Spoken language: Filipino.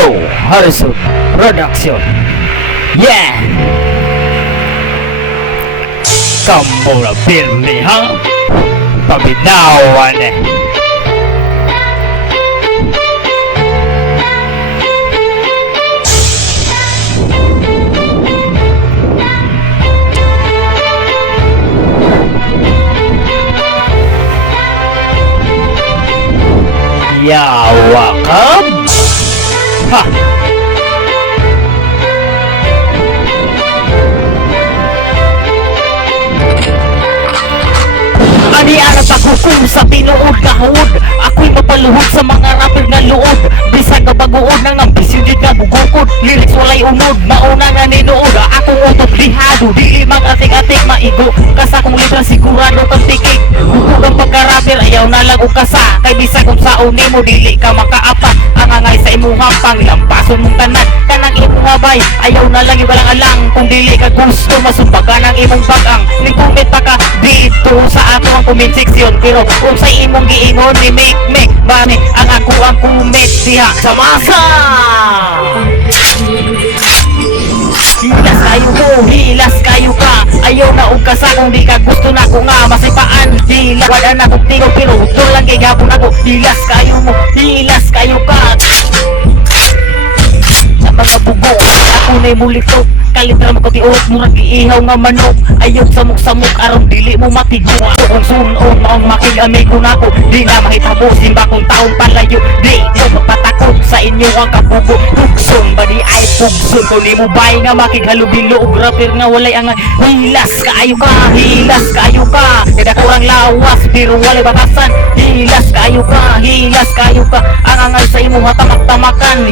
Joe Harrison Production. Yeah! Kamu na pirmi ha? Pabinawan eh. Yawakam! Ha! Ani anak ako kung sa tinuod kahod. Ako'y mapaluhod sa mga rapper na luod. Bisag na baguod ng ambisyon din na bugukod. Lyrics walay unod, mauna nga ninuod. Akong utot lihado, dili mga atik-atik maigo. Kasa kong libra sigurado kang tikik. Bukod ang pagka-rapper, ayaw na lang o kasa. Kay bisag kung saon ni mo, dili ka makaapat. Ang angay sa imuhang panglampason mong tanan. Kanang imong abay, ayaw na lang iwalang alang. Kung dili ka gusto, masumbagan ang imong bagang. Ni-comment pa ka dito sa ato ang comment section. Pero kung sa imong giingon ni Make Mami, ang ako ang comment diha sa masa. Hilas kayo ko, hilas kayo ka. Ayaw na og kasa kung di ka gusto na ko nga masipaan. Hilas, wala na kong tingog pero ito lang gigapon ako. Hilas kayo mo, hilas kayo ka. Sa mga bugo, ako na'y mulito. Kalitra mo ko tiurot mo nag-iihaw nga manok. Ayaw samok-samok aron dili mo matigo. Kung sunon maong makigamay ko na ko. Di na mahitabo simba kong taong palayo. Di mo magpatakot sa inyo ang kapugo. Tukson ba di ay pugson. Kung di mo bay nga makighalubilo og rapper nga walay angan. Hilas kaayo ka, hilas kaayo ka. Kada kurang lawas pero walay bakasan. Hilas kaayo ka, hilas kaayo ka. Ang angal sa imo hatamak-tamakan.